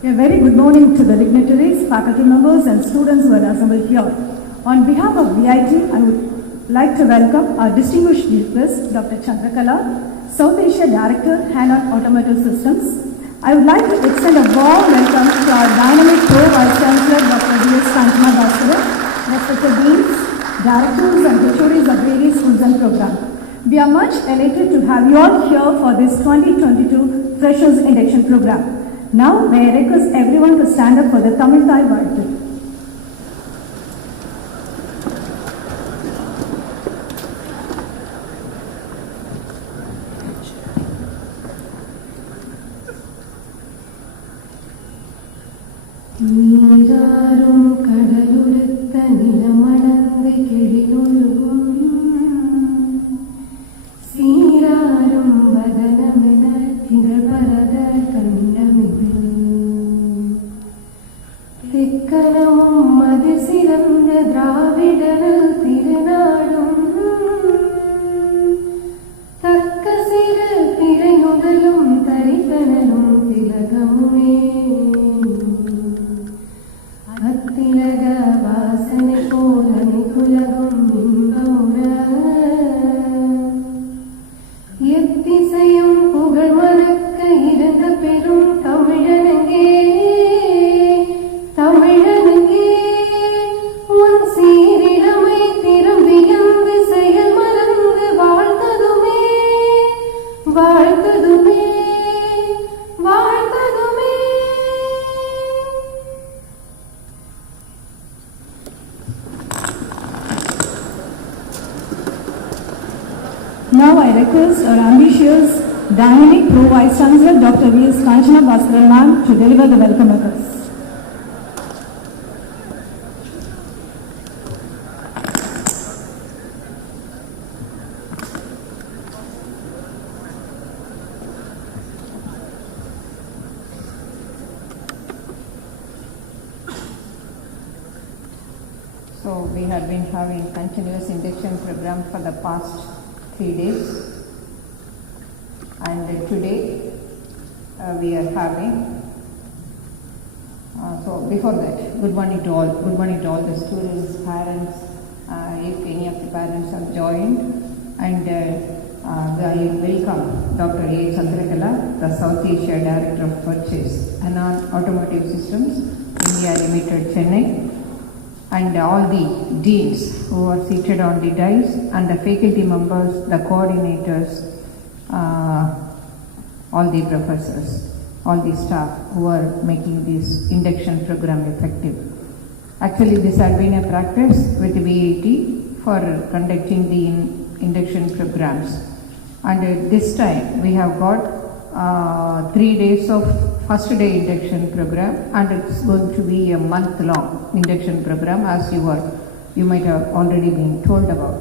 A very good morning to the dignitaries, faculty members and students who are assembled here. On behalf of VIT, I would like to welcome our distinguished guest, Dr. Chandrakala, South Asia Director, Hand-on Automotive Systems. I would like to extend a warm welcome to our dynamic Pro-Vice Chancellor, Dr. V.S. Kanchana Bhaskara, respected deans, directors and HODs of various schools and programs. We are much elated to have you all here for this 2022 Freshers Induction Program. Now, may I request everyone to stand up for the Tamil Thai Vartu. நீராரும் கடலுடுத்த நிலமணந்து கிழிலொழுகும் சீராரும் வதனமென திகழ்பரத கண்டமிதில் திக்கணமும் மது சிறந்த திராவிடனல் திருநாடும் தக்க சிறு திரையுடலும் தரிசனரும் திலகமுமே அத்திலக வாசனை போல நிகுலகும் இன்பமுற எத்திசையும் புகழ் மறக்க இருந்த பெரும் தமிழனங்கே தமிழனங்கே உன் சீரிழமை திரும்பியந்து செயல் மறந்து வாழ்த்ததுமே வாழ்த்ததுமே வாழ்த்ததுமே. Now I request our ambitious, dynamic Pro-Vice Chancellor, Dr. V.S. Kanchana Bhaskara ma'am, to deliver the welcome address. So we have been having continuous induction program for the past 3 days, and today we are having. So before that, good morning to all. Good morning to all the students, parents. If any of the parents have joined, and I welcome Dr. A. Chandrakala, the South Asia Director of Purchase and Automotive Systems, India Limited, Chennai. And all the deans who are seated on the dais, and the faculty members, the coordinators, all the professors, all the staff who are making this induction program effective. Actually, this has been a practice with VAT for conducting the induction programs, and this time we have got 3 days of first day induction program, and it's going to be a month-long induction program, as you might have already been told about.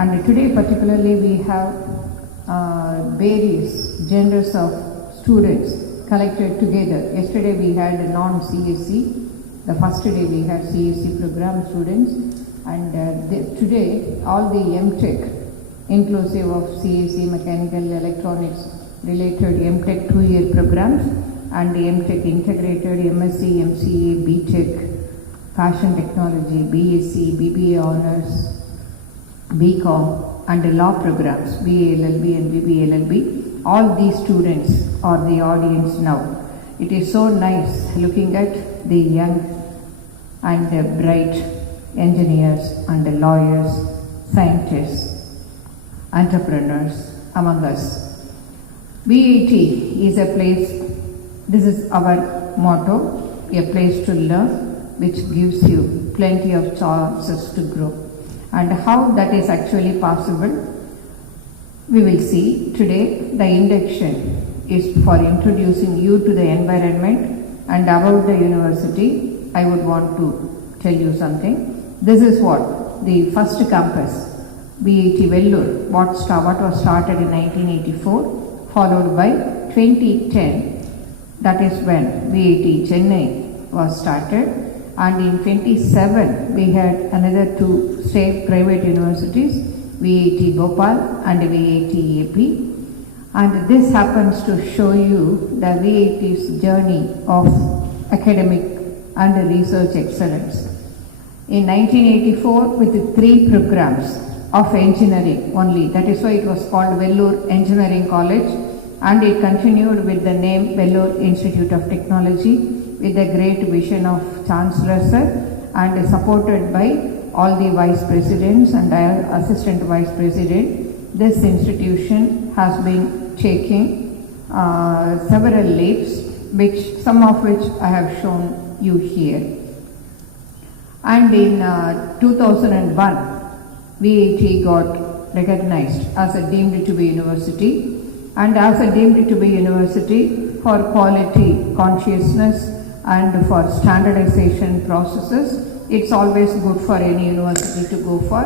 And today particularly we have various genders of students collected together. Yesterday we had a non-CSC, the first day we had CSC program students, and today all the MTech, inclusive of CSC, mechanical, electronics related MTech 2-year programs, and the MTech integrated MSc, MCA, BTech, fashion technology, BSc, BBA honors, BCom, and the law programs, BA LLB and BBA LLB. All these students are the audience now. It is so nice looking at the young and the bright engineers and the lawyers, scientists, entrepreneurs among us. VAT is a place, this is our motto, a place to learn, which gives you plenty of chances to grow. And how that is actually possible, we will see today. The induction is for introducing you to the environment and about the university. I would want to tell you something. This is what the first campus, VAT Vellore, what was started in 1984, followed by 2010, that is when VAT Chennai was started, and in 27 we had another 2 state private universities, VAT Bhopal and VAT AP, And this happens to show you the VIT's journey of academic and research excellence. In 1984, with 3 programs of engineering only, that is why it was called Vellore Engineering College, and it continued with the name Vellore Institute of Technology, with the great vision of Chancellor Sir, and supported by all the vice presidents and assistant vice president. This institution has been taking several leaps, some of which I have shown you here. And in 2001, VIT got recognized as a deemed to be university, and as a deemed to be university for quality consciousness and for standardization processes. It's always good for any university to go for,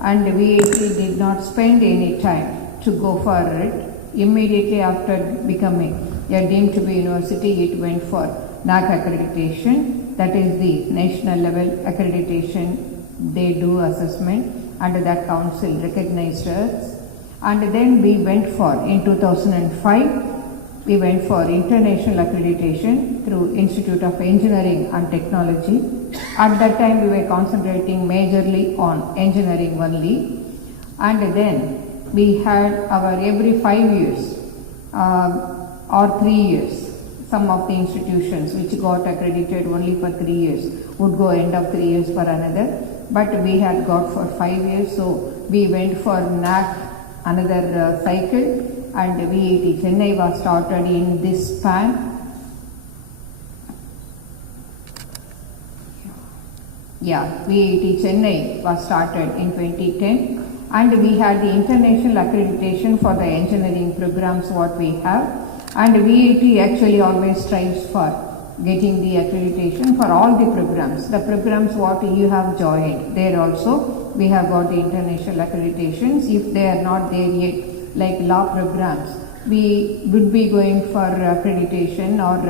and VIT did not spend any time to go for it. Immediately after becoming a deemed to be university, it went for NAC accreditation, that is the national level accreditation. They do assessment and that council recognized us. And then we went for, in 2005, we went for international accreditation through Institute of Engineering and Technology. At that time we were concentrating majorly on engineering only. And then we had our every 5 years or 3 years, some of the institutions which got accredited only for 3 years would go end of 3 years for another. But we had got for 5 years, so we went for NAC another cycle, and VIT Chennai was started in this span. VIT Chennai was started in 2010, and we had the international accreditation for the engineering programs what we have, and VIT actually always strives for getting the accreditation for all the programs. The programs what you have joined, there also we have got the international accreditations. If they are not there yet, like law programs, we would be going for accreditation or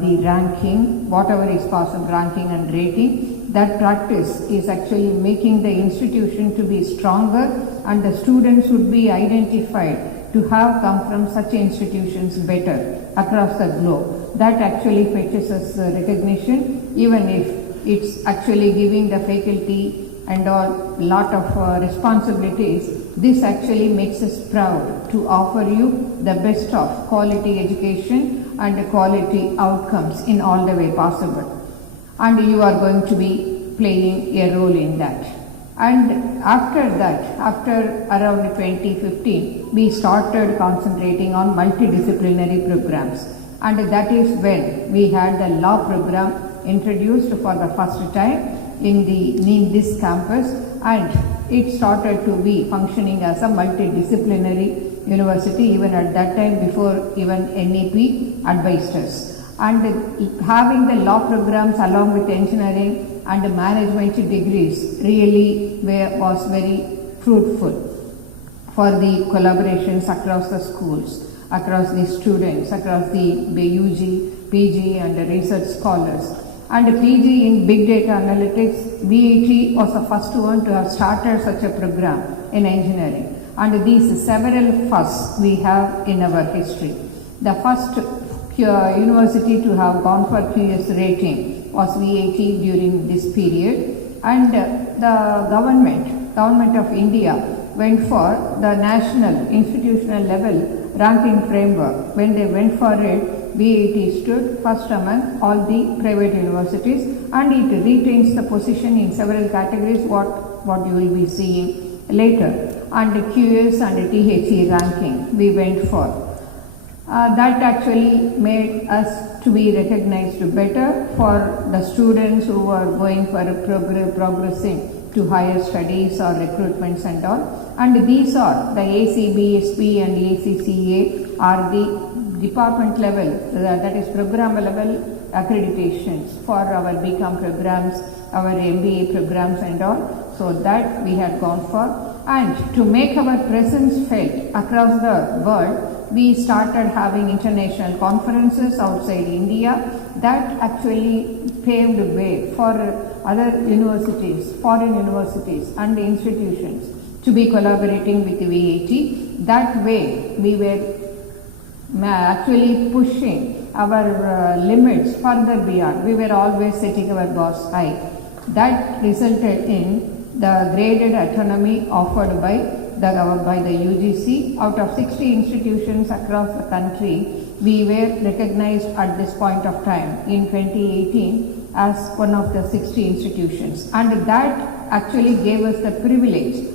the ranking, whatever is possible, ranking and rating. That practice is actually making the institution to be stronger, and the students would be identified to have come from such institutions better across the globe. That actually fetches us recognition, even if it's actually giving the faculty and all lot of responsibilities. This actually makes us proud to offer you the best of quality education and quality outcomes in all the way possible. And you are going to be playing a role in that. And after that, after around 2015, we started concentrating on multidisciplinary programs. And that is when we had the law program introduced for the first time in this campus, and it started to be functioning as a multidisciplinary university even at that time, before even NEP advised us. And having the law programs along with engineering and management degrees really was very fruitful for the collaborations across the schools, across the students, across the UG, PG and the research scholars. And PG in Big Data Analytics, VIT was the first one to have started such a program in engineering. And these several firsts we have in our history. The first university to have gone for QS rating was VIT during this period. And the government of India went for the national institutional level ranking framework. When they went for it, VIT stood first among all the private universities, and it retains the position in several categories what you will be seeing later. And the QS and the THE ranking we went for. That actually made us to be recognized better for the students who are going for progressing to higher studies or recruitments and all. And these are the ACBSP and ACCA are the department level, that is program level accreditations for our BCom programs, our MBA programs and all. So that we had gone for. And to make our presence felt across the world, we started having international conferences outside India. That actually paved the way for other universities, foreign universities and institutions to be collaborating with the VAT. That way we were actually pushing our limits further beyond. We were always setting our bars high. That resulted in the graded autonomy offered by the UGC. Out of 60 institutions across the country, we were recognized at this point of time in 2018 as one of the 60 institutions, and that actually gave us the privilege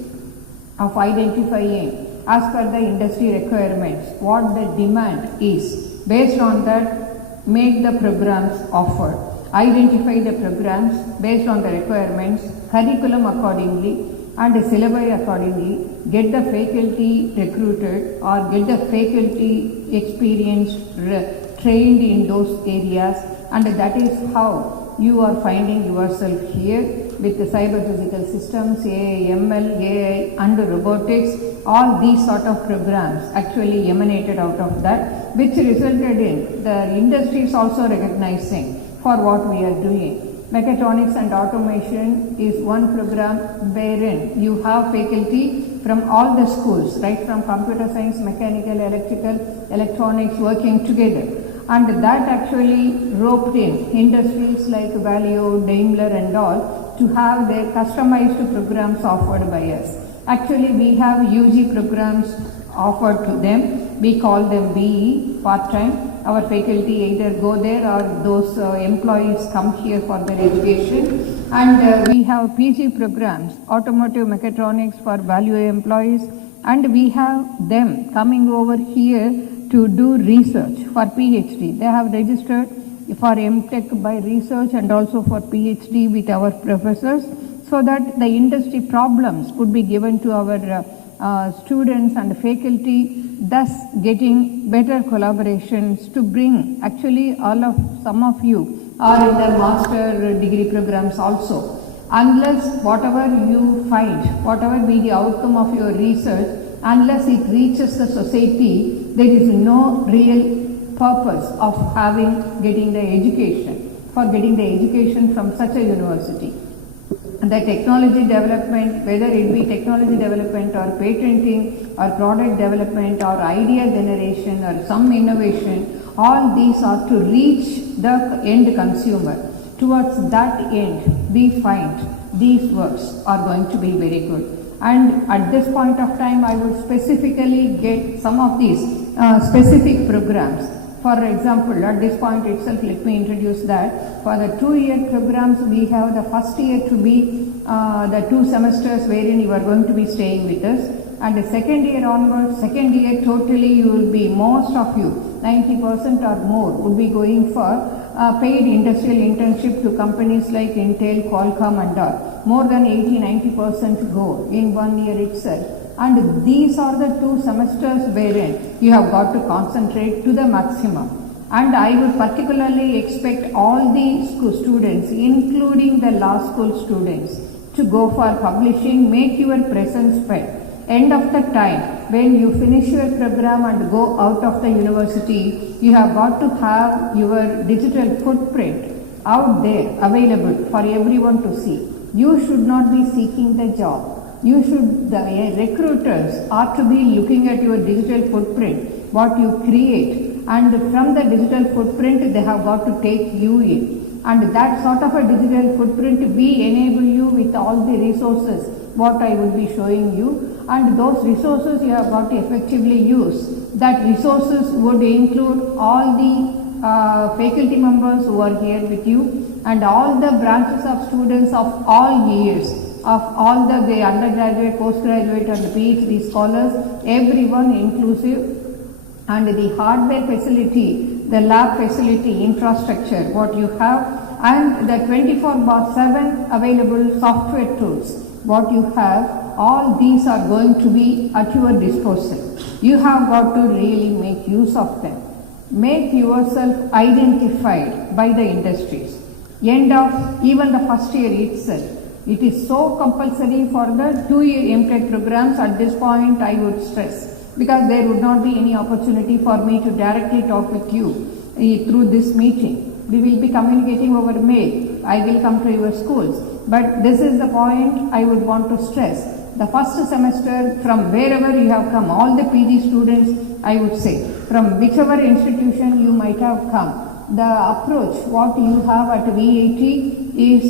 of identifying as per the industry requirements what the demand is. Based on that, make the programs offered, identify the programs based on the requirements, curriculum accordingly and syllabi accordingly, get the faculty recruited or get the faculty experienced, trained in those areas, and that is how you are finding yourself here with the cyber physical systems, AI, ML, AI and robotics. All these sort of programs actually emanated out of that, which resulted in the industries also recognizing for what we are doing. Mechatronics and automation is one program wherein you have faculty from all the schools, right from computer science, mechanical, electrical, electronics working together. And that actually roped in industries like Valeo, Daimler and all to have their customized programs offered by us. Actually, we have UG programs offered to them. We call them BE, part-time. Our faculty either go there or those employees come here for their education. And we have PG programs, automotive mechatronics for value employees, and we have them coming over here to do research for PhD. They have registered for MTech by research and also for PhD with our professors, so that the industry problems would be given to our students and faculty, thus getting better collaborations to bring actually some of you are in the master degree programs also. Unless whatever you find, whatever be the outcome of your research, unless it reaches the society, there is no real purpose of getting the education from such a university. And the technology development, whether it be technology development or patenting or product development or idea generation or some innovation, all these are to reach the end consumer. Towards that end, we find these works are going to be very good. And at this point of time, I would specifically get some of these specific programs. For example, at this point itself, let me introduce that. For the 2-year programs, we have the first year to be the 2 semesters wherein you are going to be staying with us. And the second year onwards, second year totally you will be, most of you, 90% or more would be going for paid industrial internship to companies like Intel, Qualcomm and all. More than 80-90% go in 1 year itself. And these are the 2 semesters wherein you have got to concentrate to the maximum. And I would particularly expect all the students, including the law school students, to go for publishing, make your presence felt. End of the time, when you finish your program and go out of the university, you have got to have your digital footprint out there available for everyone to see. You should not be seeking the job. The recruiters are to be looking at your digital footprint, what you create, and from the digital footprint they have got to take you in. And that sort of a digital footprint, we enable you with all the resources, what I will be showing you, and those resources you have got to effectively use. That resources would include all the faculty members who are here with you, and all the branches of students of all years, of all the undergraduate, postgraduate and PhD scholars, everyone inclusive, and the hardware facility, the lab facility, infrastructure, what you have, and the 24/7 available software tools, what you have, all these are going to be at your disposal. You have got to really make use of them. Make yourself identified by the industries. End of even the first year itself, it is so compulsory for the 2-year MTech programs. At this point I would stress, because there would not be any opportunity for me to directly talk with you through this meeting. We will be communicating over mail. I will come to your schools. But this is the point I would want to stress, the first semester from wherever you have come, all the PG students, I would say, from whichever institution you might have come, the approach what you have at VAT is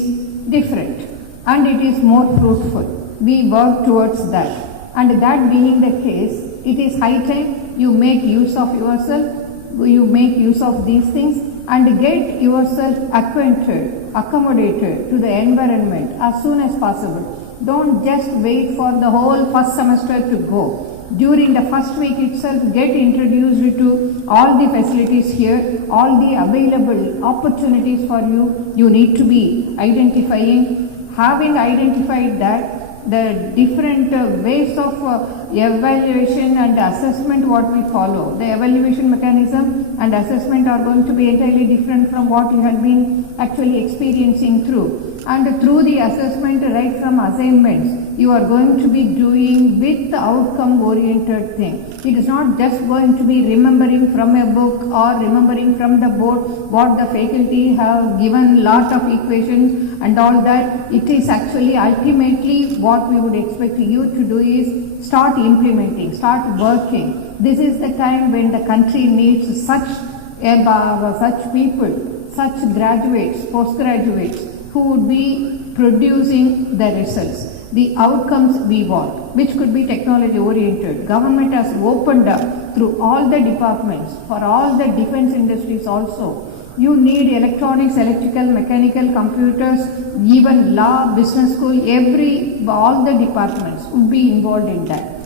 different and it is more fruitful. We work towards that. And that being the case, it is high time you make use of yourself, you make use of these things and get yourself acquainted, accommodated to the environment as soon as possible. Don't just wait for the whole first semester to go. During the first week itself, get introduced to all the facilities here, all the available opportunities for you. You need to be identifying. Having identified that, the different ways of evaluation and assessment what we follow. The evaluation mechanism and assessment are going to be entirely different from what you have been actually experiencing through. And through the assessment right from assignments, you are going to be doing with the outcome oriented thing. It is not just going to be remembering from a book or remembering from the board what the faculty have given lot of equations and all that. It is actually ultimately what we would expect you to do is start implementing, start working. This is the time when the country needs such people, such graduates, postgraduates who would be producing the results, the outcomes we want, which could be technology oriented. Government has opened up through all the departments for all the defense industries also. You need electronics, electrical, mechanical, computers, even law, business school, all the departments would be involved in that.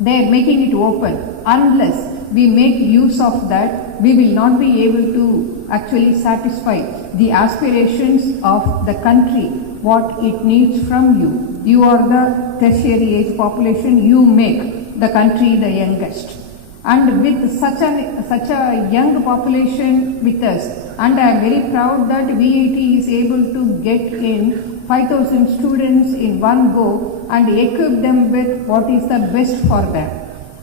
They are making it open. Unless we make use of that, we will not be able to actually satisfy the aspirations of the country, what it needs from you. You are the tertiary age population, you make the country the youngest. And with such a young population with us, and I am very proud that VAT is able to get in 5,000 students in one go and equip them with what is the best for them.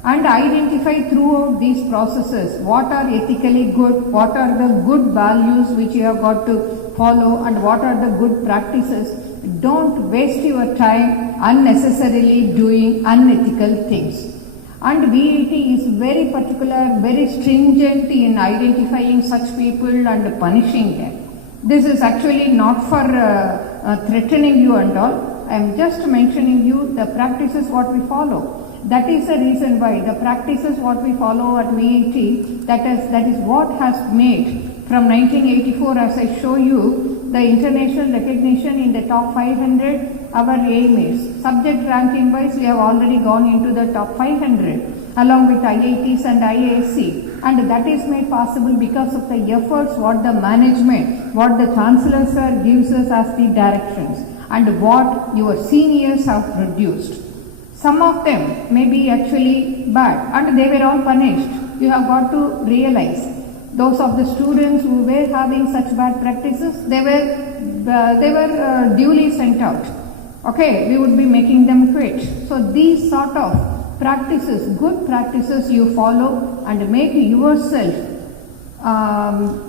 And identify throughout these processes what are ethically good, what are the good values which you have got to follow, and what are the good practices. Don't waste your time unnecessarily doing unethical things. And VAT is very particular, very stringent in identifying such people and punishing them. This is actually not for threatening you and all. I am just mentioning you the practices what we follow. That is the reason why the practices what we follow at VAT, that is what has made from 1984, as I show you, the international recognition in the top 500, our aim is. Subject ranking wise, we have already gone into the top 500 along with IITs and IISc, and that is made possible because of the efforts what the management, what the Chancellor Sir gives us as the directions and what your seniors have produced. Some of them may be actually bad and they were all punished. You have got to realize those of the students who were having such bad practices, they were duly sent out. Okay, we would be making them quit. So these sort of practices, good practices you follow and make yourself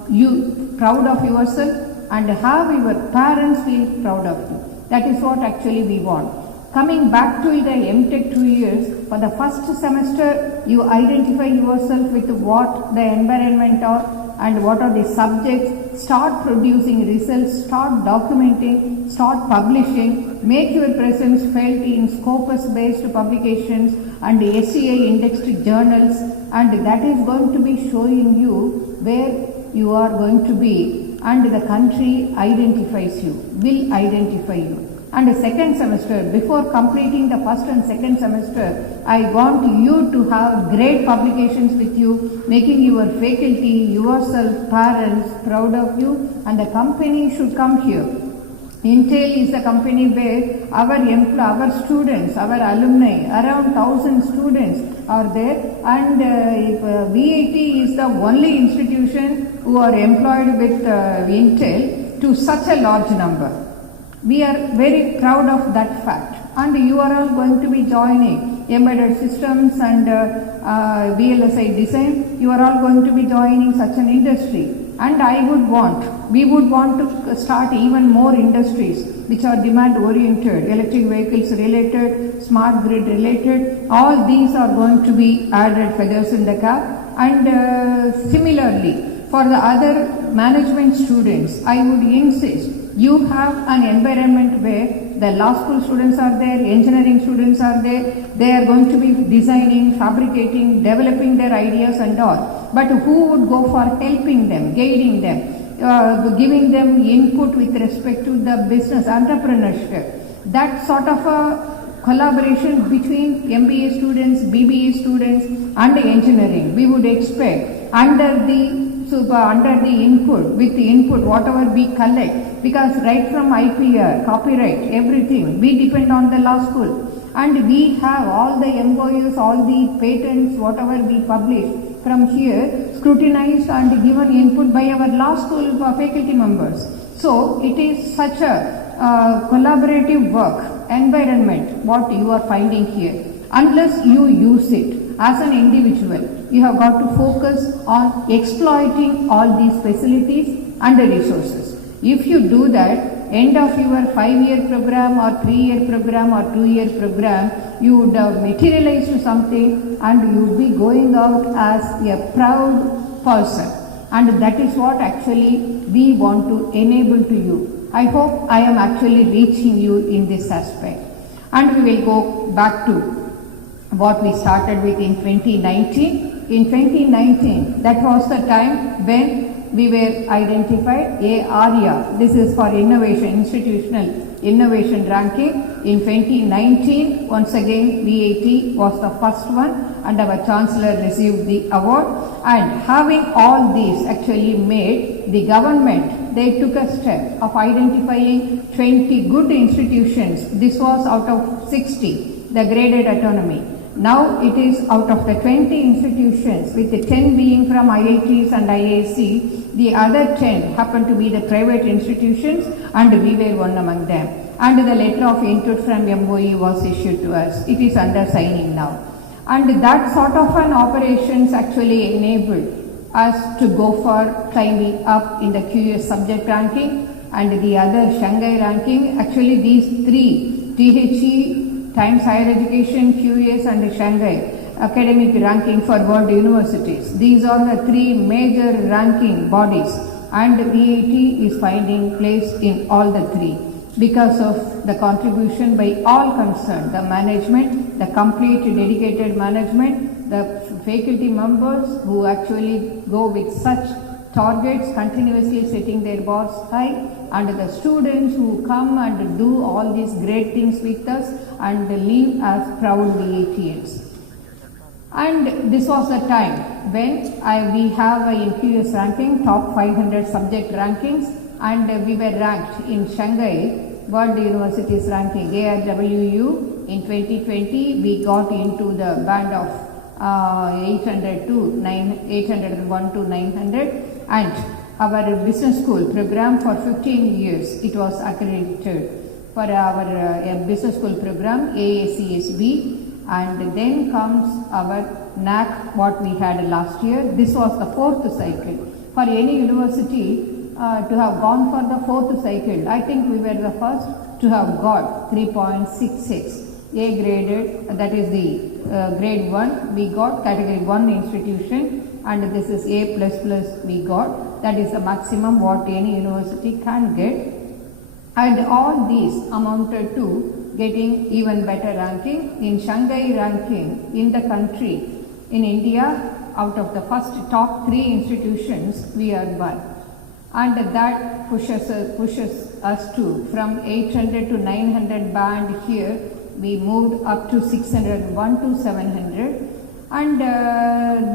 you proud of yourself and have your parents feel proud of you. That is what actually we want. Coming back to the MTech 2 years, for the first semester, you identify yourself with what the environment are and what are the subjects, start producing results, start documenting, start publishing, make your presence felt in Scopus-based publications and SCI indexed journals, and that is going to be showing you where you are going to be, and the country identifies you, will identify you. And the second semester, before completing the first and second semester, I want you to have great publications with you, making your faculty, yourself, parents proud of you, and the company should come here. Intel is a company where our students, our alumni, around 1,000 students are there, and VAT is the only institution who are employed with Intel to such a large number. We are very proud of that fact, and you are all going to be joining embedded systems and VLSI design. You are all going to be joining such an industry, and we would want to start even more industries which are demand oriented, electric vehicles related, smart grid related, all these are going to be added feathers in the cap. And similarly, for the other management students, I would insist you have an environment where the law school students are there, engineering students are there, they are going to be designing, fabricating, developing their ideas and all. But who would go for helping them, guiding them, giving them input with respect to the business, entrepreneurship? That sort of a collaboration between MBA students, BBA students and engineering, we would expect under the input, with the input, whatever we collect, because right from IPR, copyright, everything, we depend on the law school. And we have all the MOUs, all the patents, whatever we publish from here, scrutinized and given input by our law school faculty members. So it is such a collaborative work environment, what you are finding here. Unless you use it as an individual, you have got to focus on exploiting all these facilities and the resources. If you do that, end of your 5-year program or 3-year program or 2-year program, you would have materialized something and you would be going out as a proud person. And that is what actually we want to enable to you. I hope I am actually reaching you in this aspect. And we will go back to what we started with in 2019. In 2019, that was the time when we were identified ARIA. This is for innovation, institutional innovation ranking. In 2019, once again, VAT was the first one and our Chancellor received the award. And having all these actually made the government, they took a step of identifying 20 good institutions. This was out of 60, the graded autonomy. Now it is out of the 20 institutions, with the 10 being from IITs and IISc, the other 10 happen to be the private institutions and we were one among them. And the letter of input from MOE was issued to us. It is under signing now. And that sort of an operations actually enabled us to go for climbing up in the QS subject ranking and the other Shanghai ranking. Actually these three, THE, Times Higher Education, QS and Shanghai academic ranking for world universities. These are the three major ranking bodies and VAT is finding place in all the three because of the contribution by all concerned, the management, the complete dedicated management, the faculty members who actually go with such targets, continuously setting their bars high, and the students who come and do all these great things with us and leave as proud VATians. And this was the time when we have in QS ranking top 500 subject rankings, and we were ranked in Shanghai World Universities ranking ARWU. In 2020 we got into the band of 801 to 900, and our business school program for 15 years it was accredited for our business school program AACSB. And then comes our NAC, what we had last year. This was the 4th cycle. For any university to have gone for the 4th cycle, I think we were the first to have got 3.66. A graded, that is the grade 1, we got category 1 institution, and this is A++ we got. That is the maximum what any university can get. And all these amounted to getting even better ranking. In Shanghai ranking in the country, in India, out of the first top 3 institutions, we are one. And that pushes us to from 800 to 900 band here, we moved up to 601 to 700. And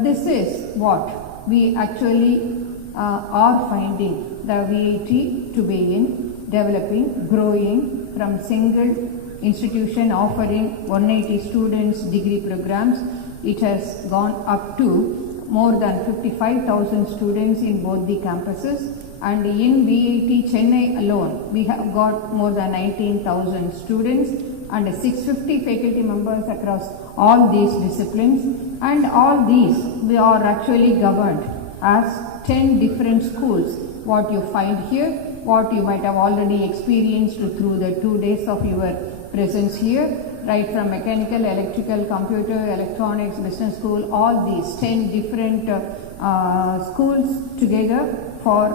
this is what we actually are finding the VAT to be in developing, growing from single institution offering 180 students degree programs. It has gone up to more than 55,000 students in both the campuses, and in VAT Chennai alone we have got more than 19,000 students and 650 faculty members across all these disciplines, and all these we are actually governed as 10 different schools what you find here. what you might have already experienced through the 2 days of your presence here, right from mechanical, electrical, computer, electronics, business school, all these 10 different schools together for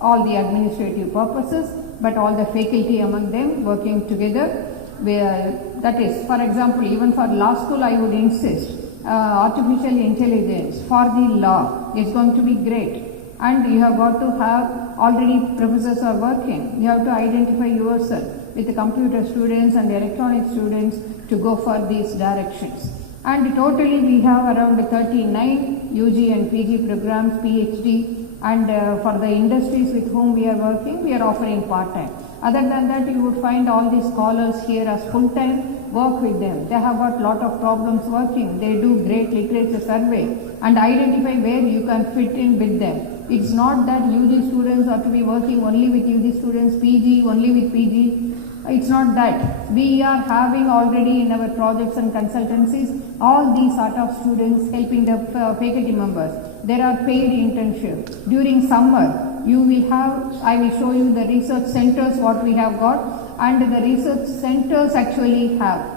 all the administrative purposes, but all the faculty among them working together. Where that is, for example, even for law school, I would insist artificial intelligence for the law is going to be great, and you have got to have already professors are working. You have to identify yourself with the computer students and the electronic students to go for these directions. And totally we have around 39 UG and PG programs, PhD, and for the industries with whom we are working, we are offering part-time. Other than that, you would find all these scholars here as full-time. Work with them. They have got lot of problems working. They do great literature survey and identify where you can fit in with them. It's not that UG students are to be working only with UG students, PG only with PG. It's not that. We are having already in our projects and consultancies all these sort of students helping the faculty members. There are paid internships. During summer, you will have, I will show you the research centers what we have got, and the research centers actually have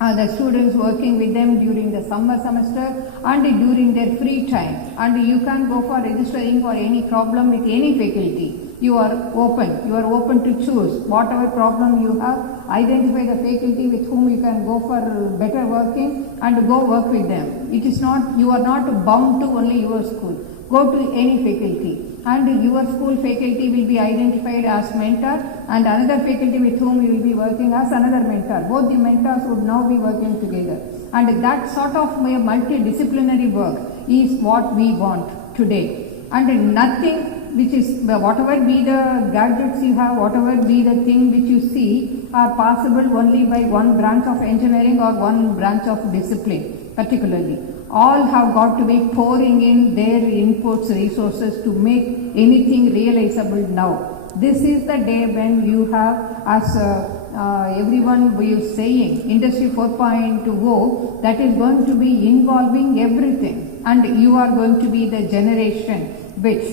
the students working with them during the summer semester and during their free time, and you can go for registering for any problem with any faculty. You are open to choose whatever problem you have, identify the faculty with whom you can go for better working and go work with them. It is not, you are not bound to only your school. Go to any faculty, and your school faculty will be identified as mentor, and another faculty with whom you will be working as another mentor. Both the mentors would now be working together, and that sort of multidisciplinary work is what we want today. And nothing which is, whatever be the gadgets you have, whatever be the thing which you see, are possible only by one branch of engineering or one branch of discipline particularly. All have got to be pouring in their inputs, resources to make anything realizable now. This is the day when you have, as everyone is saying, Industry 4.0, that is going to be involving everything, and you are going to be the generation which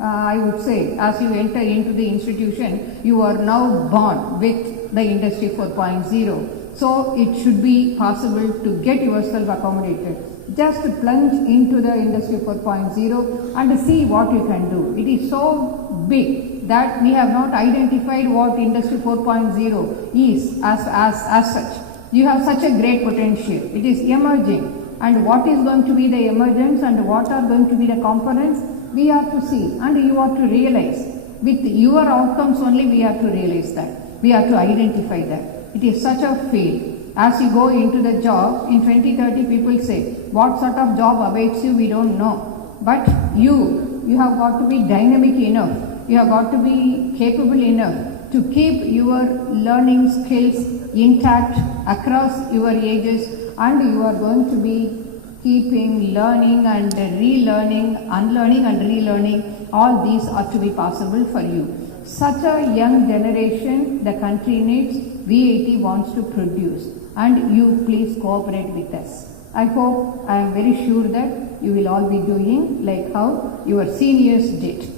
I would say, as you enter into the institution, you are now born with the Industry 4.0. So it should be possible to get yourself accommodated. Just plunge into the Industry 4.0 and see what you can do. It is so big that we have not identified what Industry 4.0 is as such. You have such a great potential. It is emerging, and what is going to be the emergence and what are going to be the components, we have to see, and you have to realize. With your outcomes only we have to realize that. We have to identify that. It is such a field. As you go into the job, in 2030 people say, what sort of job awaits you, we don't know. But you have got to be dynamic enough. You have got to be capable enough to keep your learning skills intact across your ages, and you are going to be keeping learning and relearning, unlearning and relearning. All these are to be possible for you. Such a young generation the country needs, VIT wants to produce, and you please cooperate with us. I hope, I am very sure that you will all be doing like how your seniors did.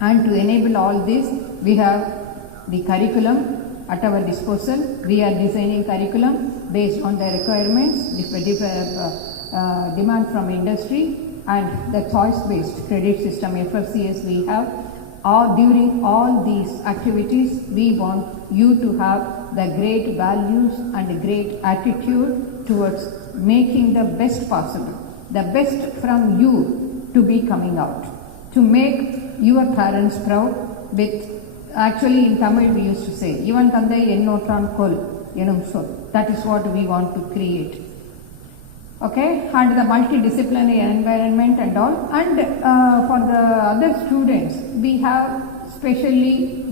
And to enable all this, we have the curriculum at our disposal. We are designing curriculum based on the requirements, demand from industry, and the choice-based credit system FRCS we have. During all these activities, we want you to have the great values and great attitude towards making the best possible, the best from you to be coming out, to make your parents proud with, actually in Tamil we used to say, Ivan Tandai Ennotran Kol Enum Sol. That is what we want to create. Okay, and the multidisciplinary environment and all. And for the other students, we have specially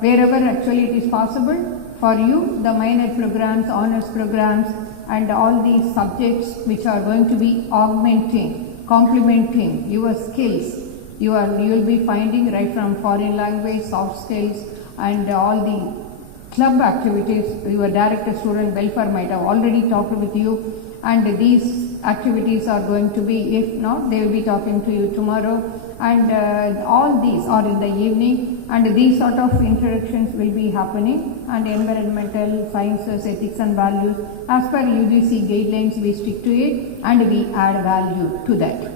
wherever actually it is possible for you, the minor programs, honors programs, and all these subjects which are going to be augmenting, complementing your skills. You will be finding right from foreign language, soft skills, and all the club activities. Your director student welfare might have already talked with you. and these activities are going to be, if not, they will be talking to you tomorrow, and all these are in the evening, and these sort of introductions will be happening, and environmental sciences, ethics and values, as per UGC guidelines we stick to it and we add value to that.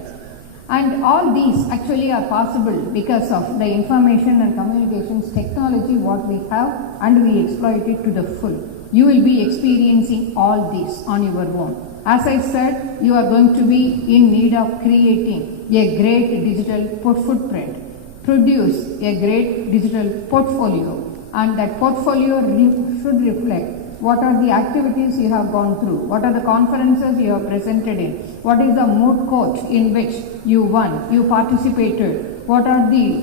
And all these actually are possible because of the information and communications technology what we have, and we exploit it to the full. You will be experiencing all this on your own. As I said, you are going to be in need of creating a great digital footprint, produce a great digital portfolio, and that portfolio should reflect what are the activities you have gone through, what are the conferences you have presented in, what is the moot court in which you won, you participated, what are the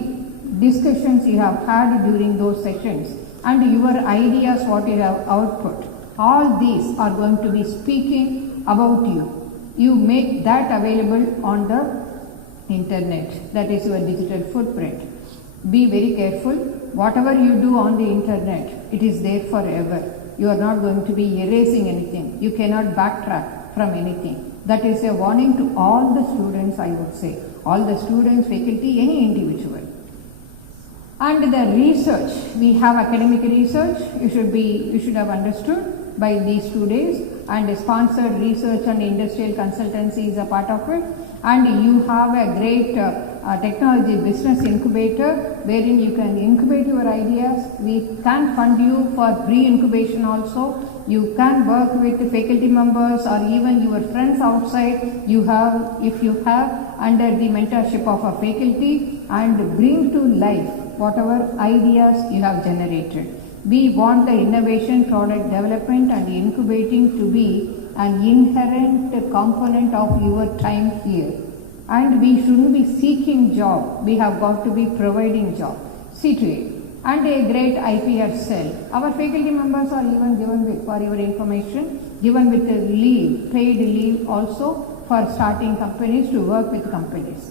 discussions you have had during those sessions, and your ideas what you have output. All these are going to be speaking about you. You make that available on the internet. That is your digital footprint. Be very careful. Whatever you do on the internet, it is there forever. You are not going to be erasing anything. You cannot backtrack from anything. That is a warning to all the students, I would say. All the students, faculty, any individual. And the research, we have academic research, you should have understood by these 2 days, and sponsored research and industrial consultancy is a part of it, and you have a great technology business incubator wherein you can incubate your ideas. We can fund you for pre-incubation also. You can work with the faculty members or even your friends outside. If you have under the mentorship of a faculty, and bring to life whatever ideas you have generated. We want the innovation, product development and incubating to be an inherent component of your time here. And we shouldn't be seeking job, we have got to be providing job. See to it. And a great IPR cell. Our faculty members are even given with, for your information, given with a leave, paid leave also for starting companies to work with companies,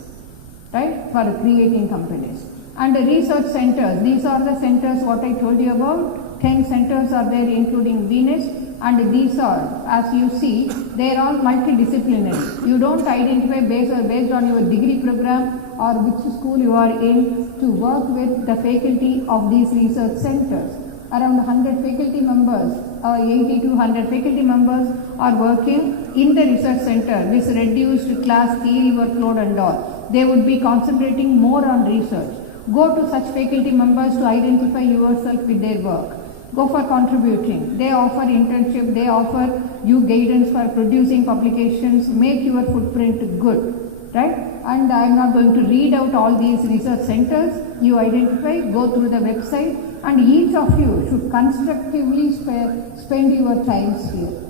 right? For creating companies. And the research centers, these are the centers what I told you about. 10 centers are there including Venus, and these are, as you see, they are all multidisciplinary. You don't identify based on your degree program or which school you are in to work with the faculty of these research centers. Around 100 faculty members, 80 to 100 faculty members are working in the research center with reduced class theory workload and all. They would be concentrating more on research. Go to such faculty members to identify yourself with their work. Go for contributing. They offer internship, they offer you guidance for producing publications, make your footprint good, right? And I am not going to read out all these research centers. You identify, go through the website, and each of you should constructively spend your times here.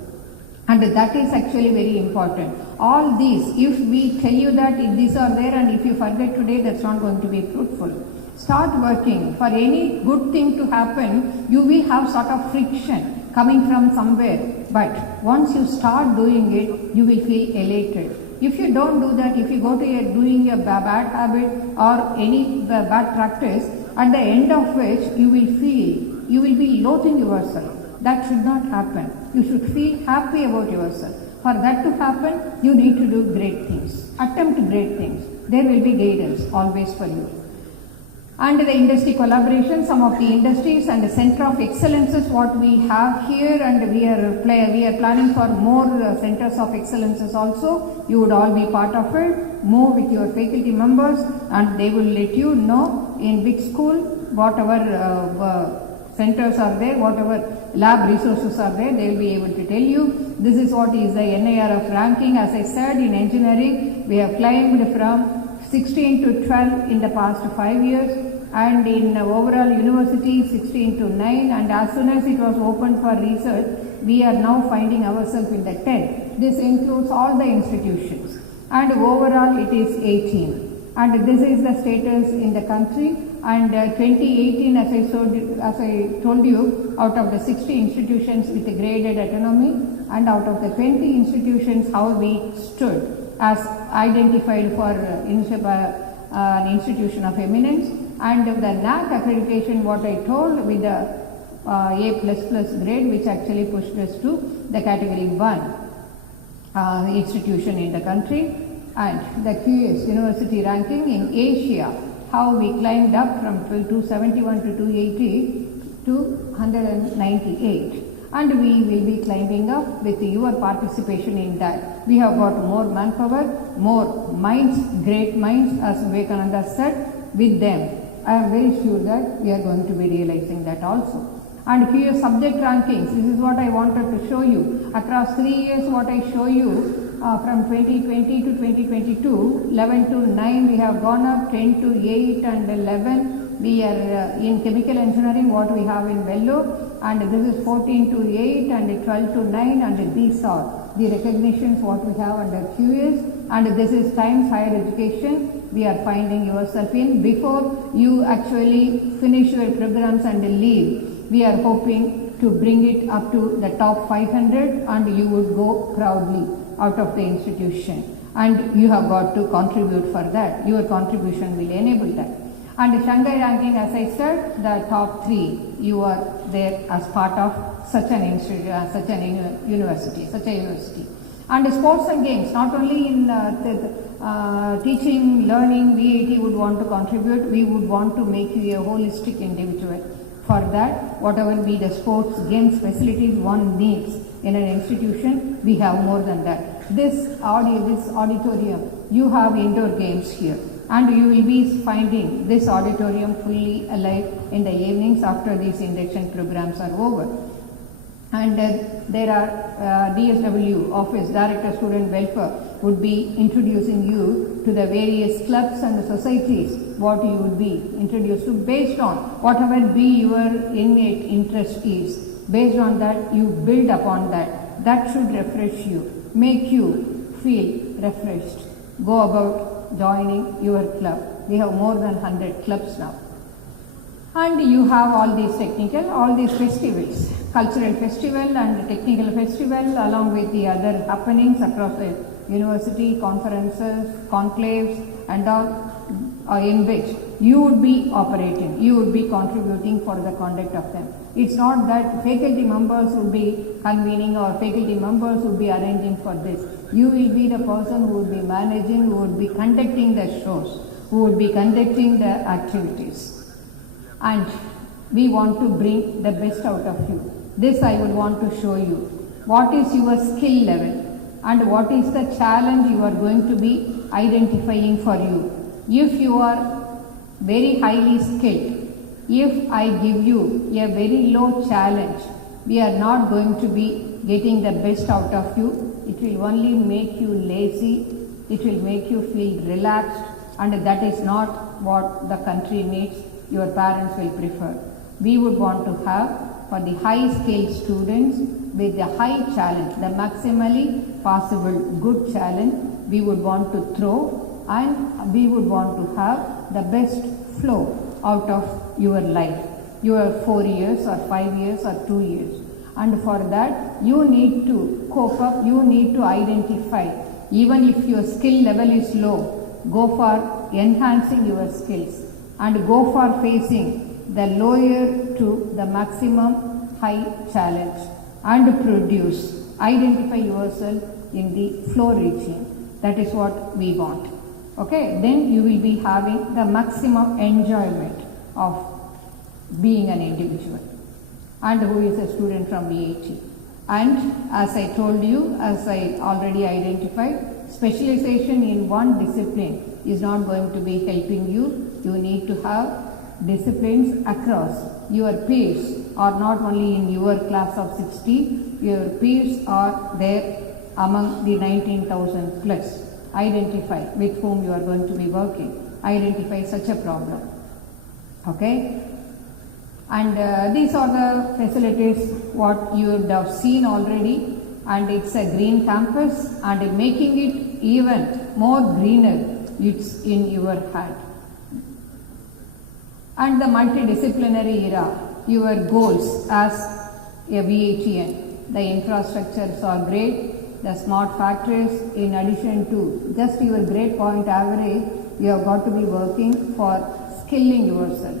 And that is actually very important. All these, if we tell you that these are there and if you forget today, that's not going to be fruitful. Start working. For any good thing to happen, you will have sort of friction coming from somewhere. But once you start doing it, you will feel elated. If you don't do that, if you go to doing a bad habit or any bad practice, at the end of which you will be loathing yourself. That should not happen. You should feel happy about yourself. For that to happen, you need to do great things. Attempt great things. There will be guidance always for you. And the industry collaboration, some of the industries and the center of excellences what we have here, and we are planning for more centers of excellences also. You would all be part of it. Move with your faculty members and they will let you know in which school, whatever centers are there, whatever lab resources are there, they will be able to tell you. This is what is the NIRF ranking. As I said, in engineering, we have climbed from 16 to 12 in the past 5 years. And in overall university 16 to 9, and as soon as it was opened for research, we are now finding ourselves in the 10. This includes all the institutions, and overall it is 18. And this is the status in the country. And 2018, as I told you, out of the 60 institutions with a graded autonomy, and out of the 20 institutions how we stood as identified for an institution of eminence. And the NAC accreditation, what I told, with the A++ grade, which actually pushed us to the category 1. institution in the country, and the QS university ranking in Asia, how we climbed up from 271 to 280 to 198, and we will be climbing up with your participation in that. We have got more manpower, more minds, great minds, as Vivekananda said, with them. I am very sure that we are going to be realizing that also. And here subject rankings, this is what I wanted to show you. Across 3 years, what I show you, from 2020 to 2022, 11 to 9 we have gone up, 10 to 8 and 11 we are in chemical engineering, what we have in Vellore, and this is 14 to 8 and 12 to 9, and these are the recognitions what we have under QS, and this is Times Higher Education. We are finding yourself in. Before you actually finish your programs and leave, we are hoping to bring it up to the top 500, and you would go proudly out of the institution, and you have got to contribute for that. Your contribution will enable that. And Shanghai ranking, as I said, the top 3, you are there as part of such an institute, such a university. And sports and games, not only in teaching, learning, VAT would want to contribute, we would want to make you a holistic individual. For that, whatever be the sports, games, facilities one needs in an institution, we have more than that. This auditorium, you have indoor games here, and you will be finding this auditorium fully alive in the evenings after these induction programs are over. And there are DSW, Office Director Student Welfare, would be introducing you to the various clubs and the societies, what you would be introduced to based on whatever be your innate interest is. Based on that, you build upon that. That should refresh you, make you feel refreshed. Go about joining your club. We have more than 100 clubs now. And you have all these festivals, cultural festival and technical festival, along with the other happenings across the university, conferences, conclaves, and all, in which you would be operating, you would be contributing for the conduct of them. It's not that faculty members would be convening or faculty members would be arranging for this. You will be the person who would be managing, who would be conducting the shows, who would be conducting the activities. And we want to bring the best out of you. This I would want to show you. What is your skill level and what is the challenge you are going to be identifying for you. If you are very highly skilled, if I give you a very low challenge, we are not going to be getting the best out of you. It will only make you lazy, it will make you feel relaxed, and that is not what the country needs. Your parents will prefer. We would want to have for the high skilled students with the high challenge, the maximally possible good challenge we would want to throw, and we would want to have the best flow out of your life, your 4 years or 5 years or 2 years. And for that you need to cope up, you need to identify, even if your skill level is low, go for enhancing your skills and go for facing the lower to the maximum high challenge and produce, identify yourself in the flow region. That is what we want. Okay, then you will be having the maximum enjoyment of being an individual and who is a student from VAT. And as I told you, as I already identified, specialization in one discipline is not going to be helping you. You need to have disciplines across. Your peers are not only in your class of 60, your peers are there among the 19,000 plus. Identify with whom you are going to be working. Identify such a problem. Okay? And these are the facilities what you would have seen already, and it's a green campus, and making it even more greener, it's in your hand. And the multidisciplinary era, your goals as a VATN, the infrastructures are great, the smart factories, in addition to just your grade point average, you have got to be working for skilling yourself.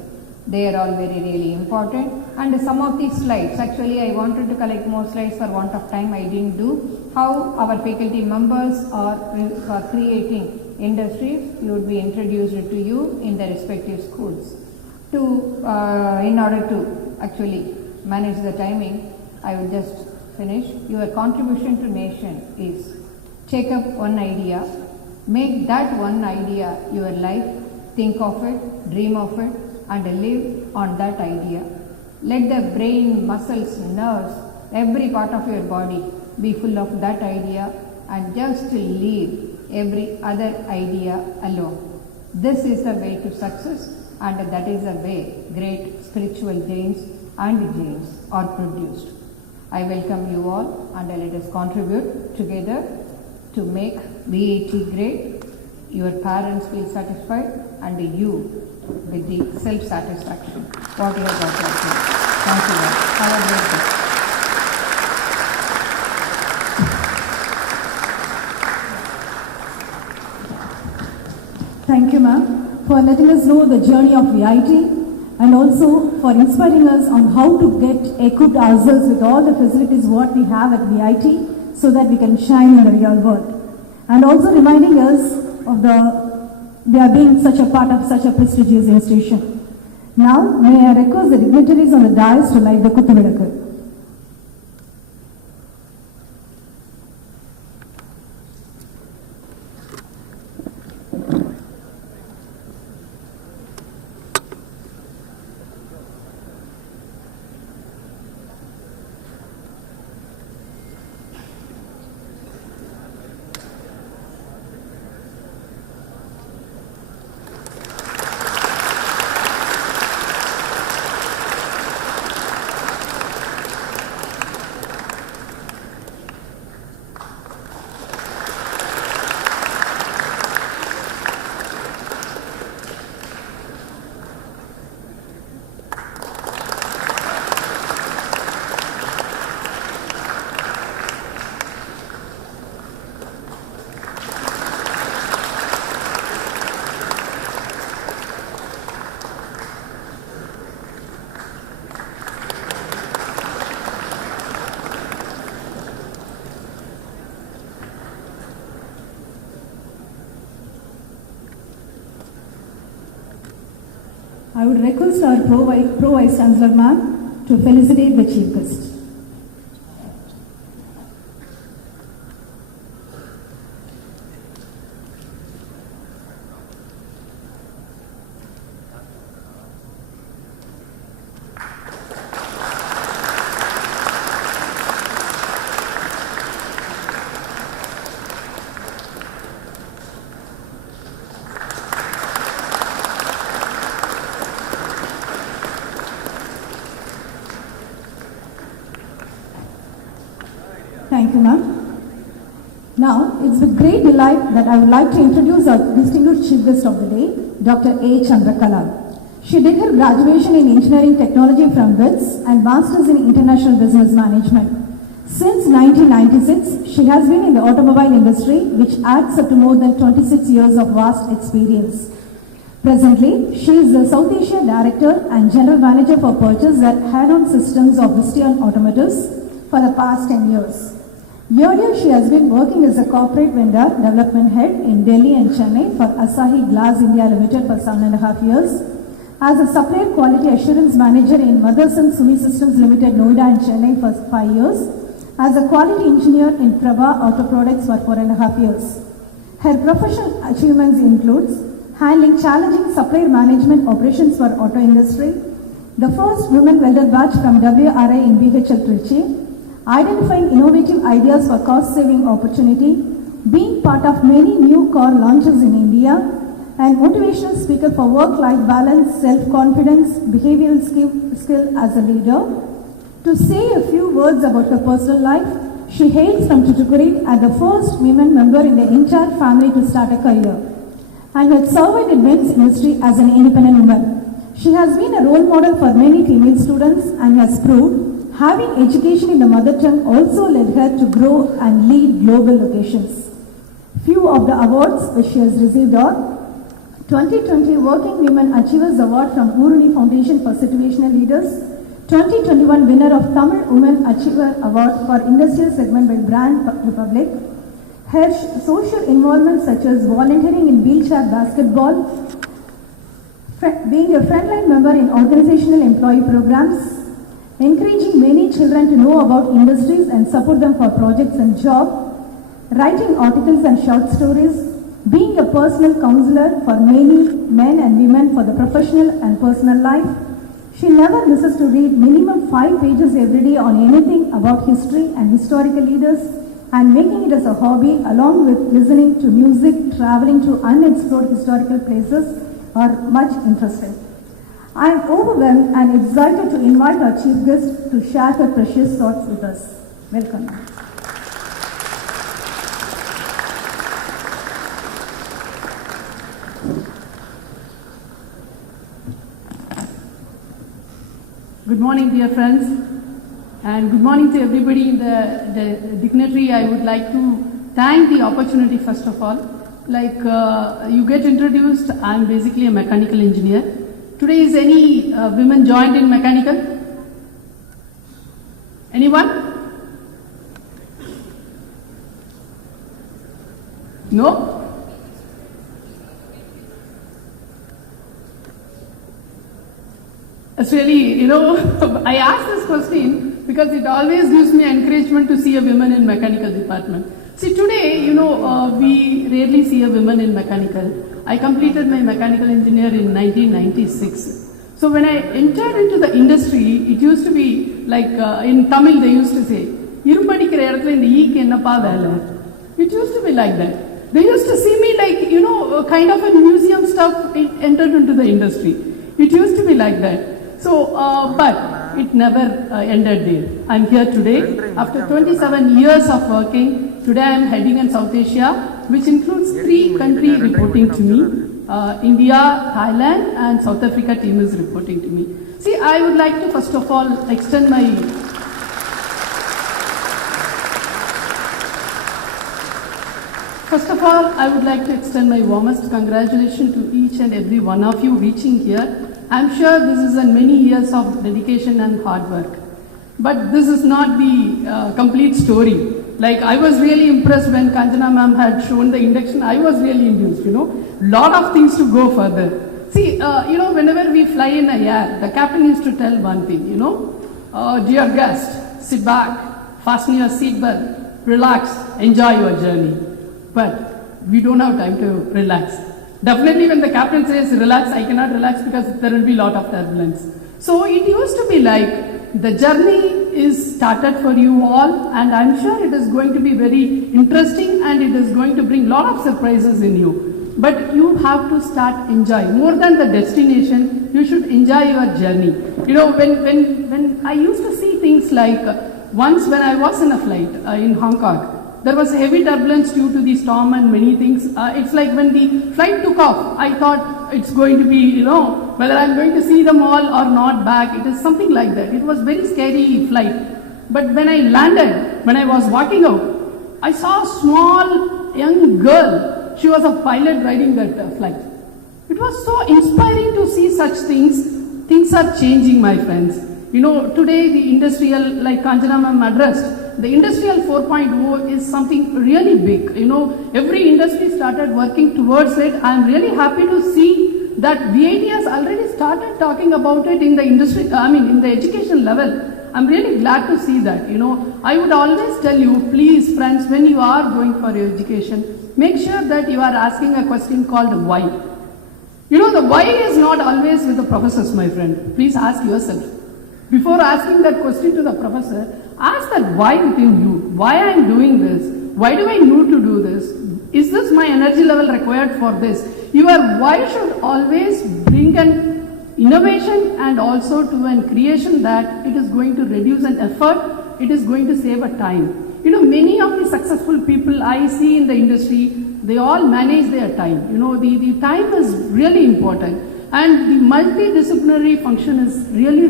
They are all very really important. And some of these slides, actually I wanted to collect more slides, for want of time I didn't do. How our faculty members are creating industries, you would be introduced to you in the respective schools. In order to actually manage the timing, I will just finish. Your contribution to nation is take up one idea, make that one idea your life, think of it, dream of it, and live on that idea. Let the brain, muscles, nerves, every part of your body be full of that idea, and just leave every other idea alone. This is the way to success, and that is the way great spiritual giants and giants are produced. I welcome you all, and let us contribute together to make VAT great. Your parents feel satisfied, and you with the self-satisfaction. What you have got to achieve. Thank you all. Have a great day. Thank you, ma'am, for letting us know the journey of VIT and also for inspiring us on how to get equipped ourselves with all the facilities what we have at VIT so that we can shine in the real world. And also reminding us of they are being such a part of such a prestigious institution. Now, may I request the dignitaries on the dais to light the Kuthuvilakku. I would request our Pro Vice Chancellor ma'am to felicitate the Chief Guest. Thank you, ma'am. Now, it's with great delight that I would like to introduce our distinguished Chief Guest of the day, Dr. A. Chandrakala. She did her graduation in Engineering Technology from WITS and Masters in International Business Management. Since 1996, she has been in the automobile industry, which adds up to more than 26 years of vast experience. Presently, she is the South Asia Director and General Manager for Purchase at Head-On Systems of Visteon Automotives for the past 10 years. Earlier, she has been working as a corporate vendor development head in Delhi and Chennai for Asahi Glass India Limited for 7.5 years, as a supplier quality assurance manager in Motherson Sumi Systems Limited, Noida and Chennai for 5 years, as a quality engineer in Prabha Auto Products for 4.5 years. Her professional achievements includes handling challenging supplier management operations for auto industry, the first women welder batch from WRI in BHL Trichy, identifying innovative ideas for cost-saving opportunity, being part of many new car launches in India, and motivational speaker for work-life balance, self-confidence, behavioral skill as a leader. To say a few words about her personal life, she hails from Tuticorin as the first women member in the entire family to start a career, and had served in men's industry as an independent woman. She has been a role model for many female students and has proved having education in the mother tongue also led her to grow and lead global locations. Few of the awards which she has received are 2020 Working Women Achievers Award from Uruni Foundation for Situational Leaders, 2021 winner of Tamil Women Achiever Award for Industrial Segment by Brand Republic. Her social involvement such as volunteering in wheelchair basketball, being a frontline member in organizational employee programs, encouraging many children to know about industries and support them for projects and jobs, writing articles and short stories, being a personal counselor for many men and women for the professional and personal life. She never misses to read minimum 5 pages every day on anything about history and historical leaders, and making it as a hobby along with listening to music, traveling to unexplored historical places are much interesting. I am overwhelmed and excited to invite our chief guest to share her precious thoughts with us. Welcome. Good morning, dear friends. And good morning to everybody in the dignitary. I would like to thank the opportunity first of all. Like you get introduced, I'm basically a mechanical engineer. Today is any women joined in mechanical? Anyone? No? It's really, I asked this question because it always gives me encouragement to see a woman in mechanical department. See, today, we rarely see a woman in mechanical. I completed my mechanical engineer in 1996. So when I entered into the industry, it used to be like in Tamil they used to say, it used to be like that. They used to see me like, kind of a museum stuff entered into the industry. It used to be like that. So, but it never ended there. I'm here today after 27 years of working. Today I'm heading in South Asia, which includes 3 countries reporting to me. India, Thailand and South Africa team is reporting to me. See, I would like to first of all extend my warmest congratulations to each and every one of you reaching here. I'm sure this is many years of dedication and hard work. But this is not the complete story. Like I was really impressed when Kanjana ma'am had shown the induction. I was really induced, lot of things to go further. See, whenever we fly in the air, the captain used to tell one thing, dear guest, sit back, fasten your seatbelt, relax, enjoy your journey. But we don't have time to relax. Definitely when the captain says relax, I cannot relax because there will be a lot of turbulence. So it used to be like the journey is started for you all, and I'm sure it is going to be very interesting and it is going to bring a lot of surprises in you. But you have to start enjoying. More than the destination, you should enjoy your journey. When I used to see things like once when I was in a flight in Hong Kong, there was heavy turbulence due to the storm and many things. It's like when the flight took off, I thought it's going to be, whether I'm going to see them all or not back. It is something like that. It was very scary flight. But when I landed, when I was walking out, I saw a small young girl. She was a pilot riding that flight. It was so inspiring to see such things. Things are changing, my friends. Today the industrial, like Kanjana ma'am addressed, the industrial 4.0 is something really big. Every industry started working towards it. I'm really happy to see that VIT has already started talking about it in the industry, in the education level. I'm really glad to see that. I would always tell you, please friends, when you are going for your education, make sure that you are asking a question called why. The why is not always with the professors, my friend. Please ask yourself. Before asking that question to the professor, ask that why within you. Why I am doing this? Why do I need to do this? Is this my energy level required for this? Your why should always bring an innovation and also to an creation that it is going to reduce an effort, it is going to save a time. Many of the successful people I see in the industry, they all manage their time. The time is really important. And the multidisciplinary function is really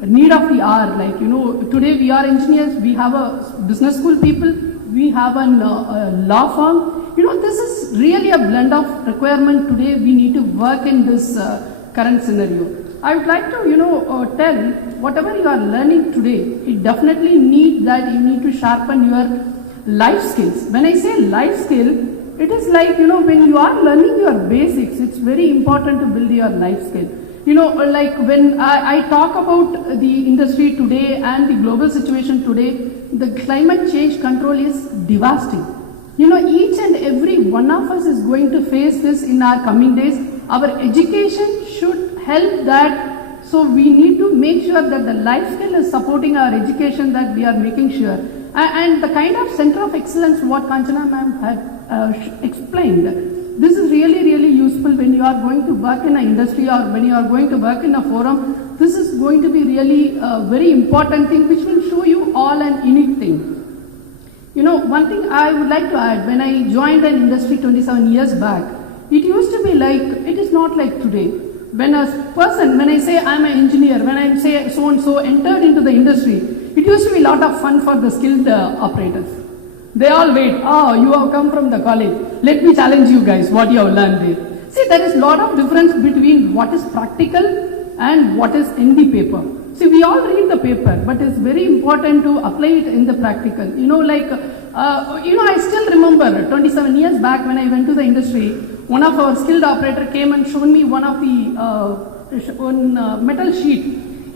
need of the hour. Like, today we are engineers, we have a business school people, we have a law firm. This is is really a blend of requirement today. We need to work in this current scenario. I would like to, tell whatever you are learning today, it definitely needs that you need to sharpen your life skills. When I say life skill, it is like, when you are learning your basics, it's very important to build your life skill. Like when I talk about the industry today and the global situation today, the climate change control is devastating. Each and every one of us is going to face this in our coming days. Our education should help that. So we need to make sure that the life skill is supporting our education, that we are making sure. And the kind of center of excellence what Kanchana ma'am had explained, this is really, really useful when you are going to work in an industry or when you are going to work in a forum. This is going to be really a very important thing which will show you all an unique thing. One thing I would like to add, when I joined an industry 27 years back, it used to be like, it is not like today. When a person, when I say I'm an engineer, when I say so and so entered into the industry, it used to be a lot of fun for the skilled operators. They all wait, you have come from the college, let me challenge you guys, what you have learned there. See, there is a lot of difference between what is practical and what is in the paper. See, we all read the paper, but it's very important to apply it in the practical. I still remember 27 years back when I went to the industry, one of our skilled operator came and showed me one of the metal sheet.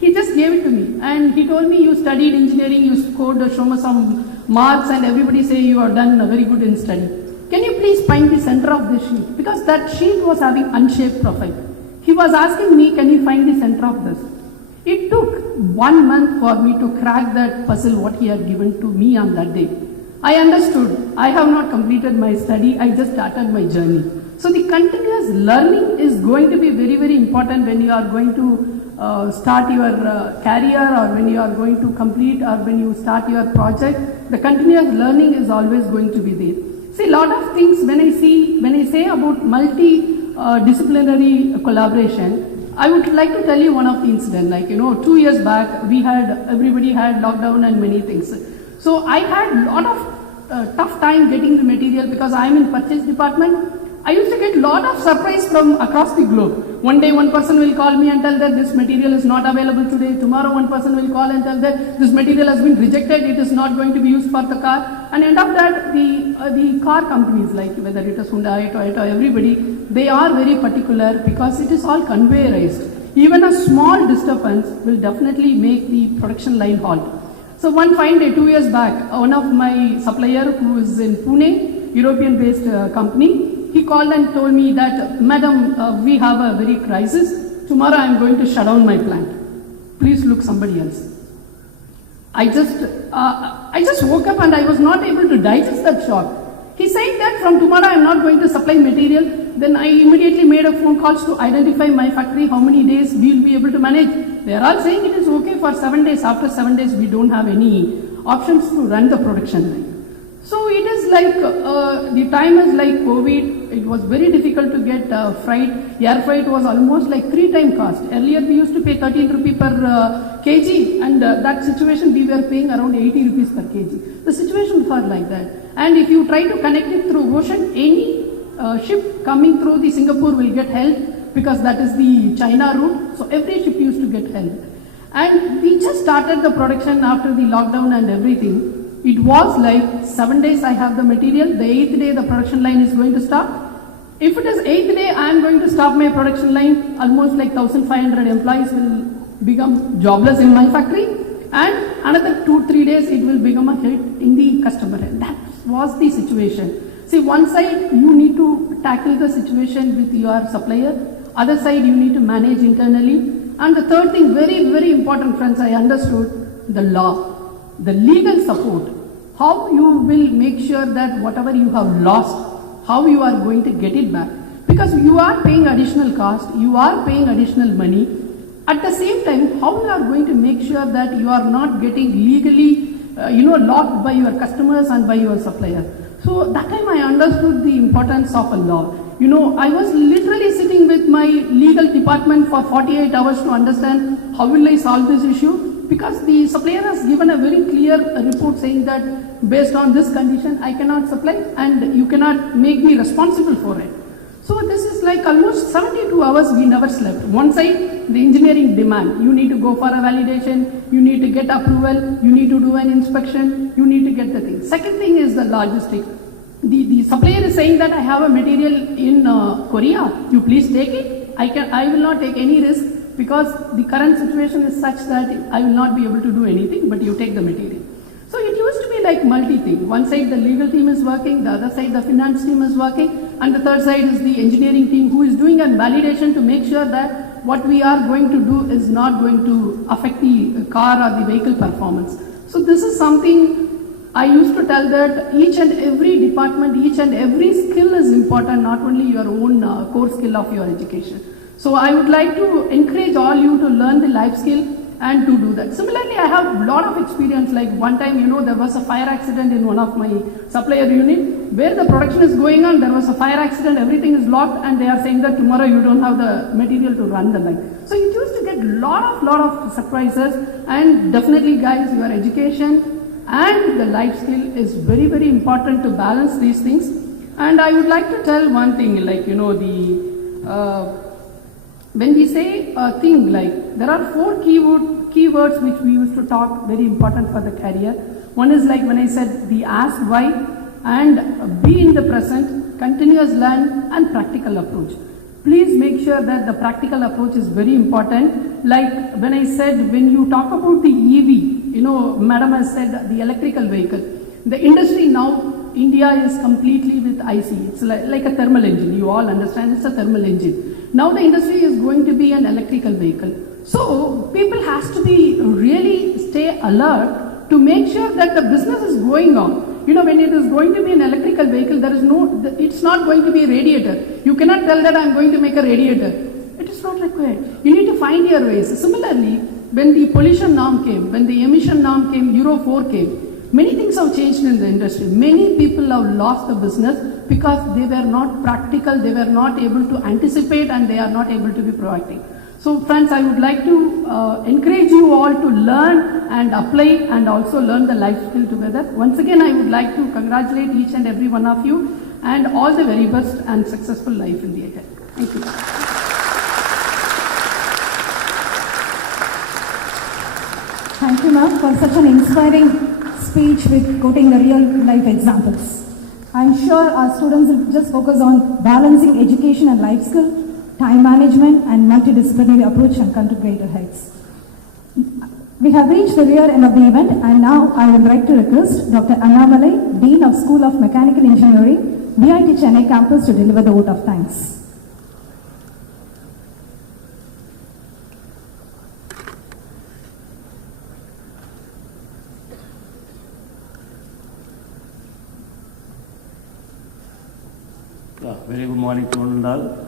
He just gave it to me and he told me, you studied engineering, you scored, show me some marks and everybody say you have done very good in study. Can you please find the center of this sheet? Because that sheet was having unshaped profile. He was asking me, can you find the center of this? It took 1 month for me to crack that puzzle what he had given to me on that day. I understood. I have not completed my study. I just started my journey. So the continuous learning is going to be very, very important when you are going to start your career or when you are going to complete or when you start your project. The continuous learning is always going to be there. See, a lot of things when I say about multi-disciplinary collaboration, I would like to tell you one of the incident. 2 years back, everybody had lockdown and many things. So I had a lot of tough time getting the material because I am in purchase department. I used to get a lot of surprise from across the globe. One day one person will call me and tell that this material is not available today. Tomorrow one person will call and tell that this material has been rejected. It is not going to be used for the car. And end of that, the car companies like whether it is Hyundai, Toyota, everybody, they are very particular because it is all conveyorized. Even a small disturbance will definitely make the production line halt. So one fine day, 2 years back, one of my supplier who is in Pune, European-based company, he called and told me that, Madam, we have a very crisis. Tomorrow I am going to shut down my plant. Please look somebody else. I just woke up and I was not able to digest that shock. He said that from tomorrow I am not going to supply material. Then I immediately made a phone calls to identify my factory, how many days we will be able to manage. They are all saying it is okay for 7 days. After 7 days, we don't have any options to run the production line. So it is like, the time is like COVID. It was very difficult to get freight. Air freight was almost like 3 times cost. Earlier we used to pay 13 rupees per kg and that situation we were paying around 80 rupees per kg. The situation was like that. And if you try to connect it through ocean, any ship coming through the Singapore will get held because that is the China route. So every ship used to get held. And we just started the production after the lockdown and everything. It was like 7 days I have the material, the 8th day the production line is going to stop. If it is 8th day I am going to stop my production line, almost like 1,500 employees will become jobless in my factory and another 2-3 days it will become a hit in the customer end. That was the situation. See, one side you need to tackle the situation with your supplier, other side you need to manage internally, and the third thing, very, very important friends, I understood the law. The legal support, how you will make sure that whatever you have lost, how you are going to get it back. Because you are paying additional cost, you are paying additional money. At the same time, how you are going to make sure that you are not getting legally, locked by your customers and by your supplier. So that time I understood the importance of a law. I was literally sitting with my legal department for 48 hours to understand how will I solve this issue. Because the supplier has given a very clear report saying that based on this condition I cannot supply and you cannot make me responsible for it. So this is like almost 72 hours we never slept. One side, the engineering demand. You need to go for a validation, you need to get approval, you need to do an inspection, you need to get the thing. Second thing is the logistics. The supplier is saying that I have a material in Korea, you please take it. I will not take any risk because the current situation is such that I will not be able to do anything, but you take the material. So it used to be like multi-thing. One side the legal team is working, the other side the finance team is working, and the third side is the engineering team who is doing a validation to make sure that what we are going to do is not going to affect the car or the vehicle performance. So this is something I used to tell that each and every department, each and every skill is important, not only your own core skill of your education. So I would like to encourage all you to learn the life skill and to do that. Similarly, I have a lot of experience. Like one time, there was a fire accident in one of my supplier unit where the production is going on. There was a fire accident, everything is locked, and they are saying that tomorrow you don't have the material to run the line. So it used to get lot of surprises. And definitely, guys, your education and the life skill is very, very important to balance these things. And I would like to tell one thing, like when we say a thing like, there are 4 keywords which we used to talk, very important for the career. One is like when I said the ask why and be in the present, continuous learn and practical approach. Please make sure that the practical approach is very important. Like when I said, when you talk about the EV, Madam has said the electrical vehicle. The industry now, India is completely with IC. It's like a thermal engine. You all understand it's a thermal engine. Now the industry is going to be an electrical vehicle. So people has to be really stay alert to make sure that the business is going on. When it is going to be an electrical vehicle, it's not going to be a radiator. You cannot tell that I'm going to make a radiator. It is not required. You need to find your ways. Similarly, when the pollution norm came, when the emission norm came, Euro 4 came, many things have changed in the industry. Many people have lost the business because they were not practical, they were not able to anticipate, and they are not able to be proactive. So friends, I would like to encourage you all to learn and apply and also learn the life skill together. Once again, I would like to congratulate each and every one of you and all the very best and successful life in the ahead. Thank you. Thank you, ma'am, for such an inspiring speech with quoting the real life examples. I'm sure our students will just focus on balancing education and life skill, time management and multidisciplinary approach and come to greater heights. We have reached the rear end of the event, and now I would like to request Dr. Annamalai, Dean of School of Mechanical Engineering, VIT Chennai campus, to deliver the vote of thanks. Very good morning to one and all.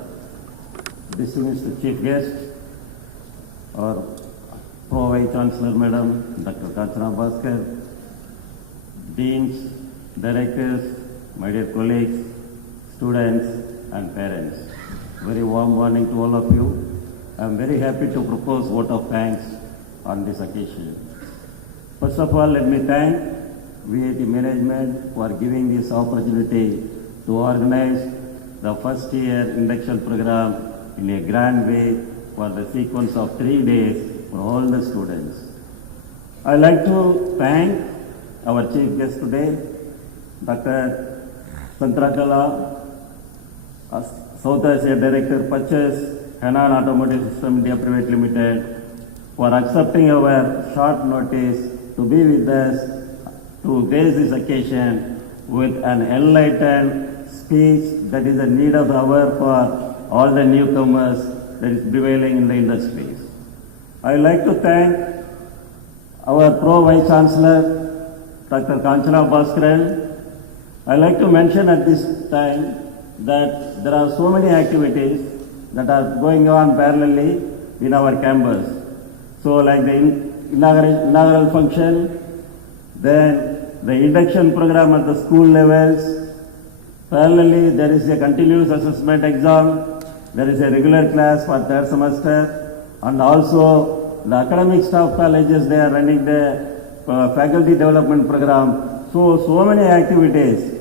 Distinguished Chief Guest, our Pro Vice Chancellor Madam, Dr. Kanchana Bhaskar, Deans, Directors, my dear colleagues, students and parents. Very warm morning to all of you. I am very happy to propose vote of thanks on this occasion. First of all, let me thank VIT management for giving this opportunity to organize the first year induction program in a grand way for the sequence of 3 days for all the students. I'd like to thank our chief guest today, Dr. Chandrakala, South Asia Director Purchase, Hanan Automotive System India Private Limited, for accepting our short notice to be with us to grace this occasion with an enlightened speech that is a need of the hour for all the newcomers that is prevailing in the industries. I would like to thank our Pro Vice Chancellor, Dr. Kanchana Bhaskar. I like to mention at this time that there are so many activities that are going on parallelly in our campus. So like the inaugural function, then the induction program at the school levels. Parallelly, there is a continuous assessment exam, there is a regular class for 3rd semester, and also the academic staff colleges, they are running the faculty development program So many activities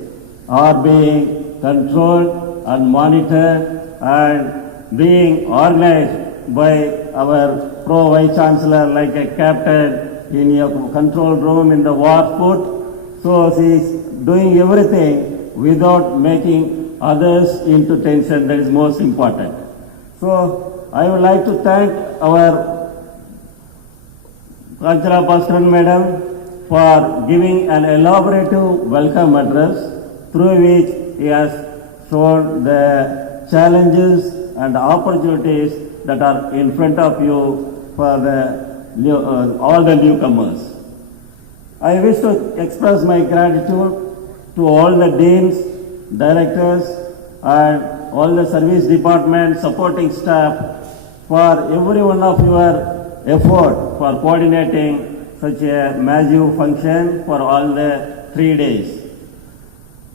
are being controlled and monitored and being organized by our Pro Vice Chancellor like a captain in a control room in the war foot. So she is doing everything without making others into tension. That is most important. So I would like to thank our Kanchana Bhaskaran Madam for giving an elaborative welcome address through which he has shown the challenges and opportunities that are in front of you for all the newcomers. I wish to express my gratitude to all the deans, directors, and all the service department supporting staff for every one of your effort for coordinating such a massive function for all the 3 days.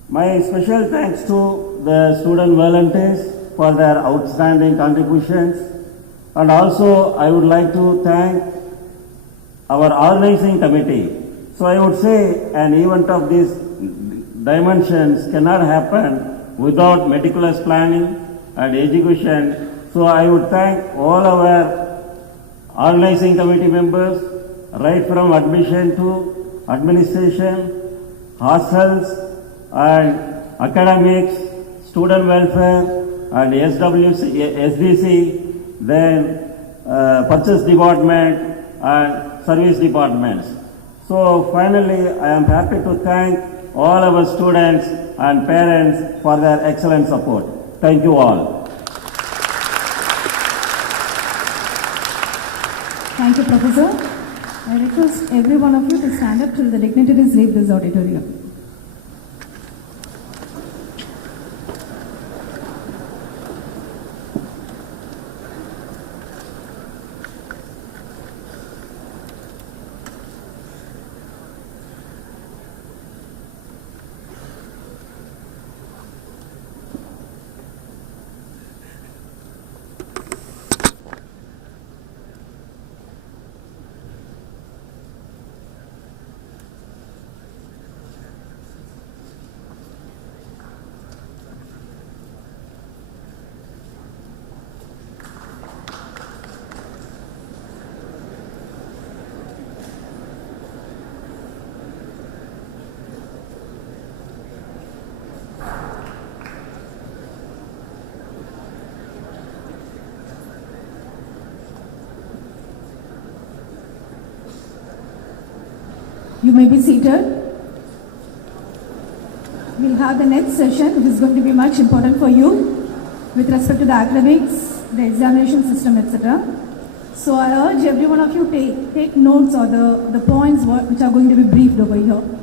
My special thanks to the student volunteers for their outstanding contributions, and also I would like to thank our organizing committee. So I would say an event of these dimensions cannot happen without meticulous planning and execution. So I would thank all our organizing committee members, right from admission to administration, hostels and academics, student welfare and SDC, then purchase department and service departments. So finally, I am happy to thank all our students and parents for their excellent support. Thank you all. Thank you, Professor. I request every one of you to stand up till the dignitaries leave this auditorium. You may be seated. We'll have the next session, which is going to be much important for you with respect to the academics, the examination system, etc. So I urge every one of you take notes or the points which are going to be briefed over here.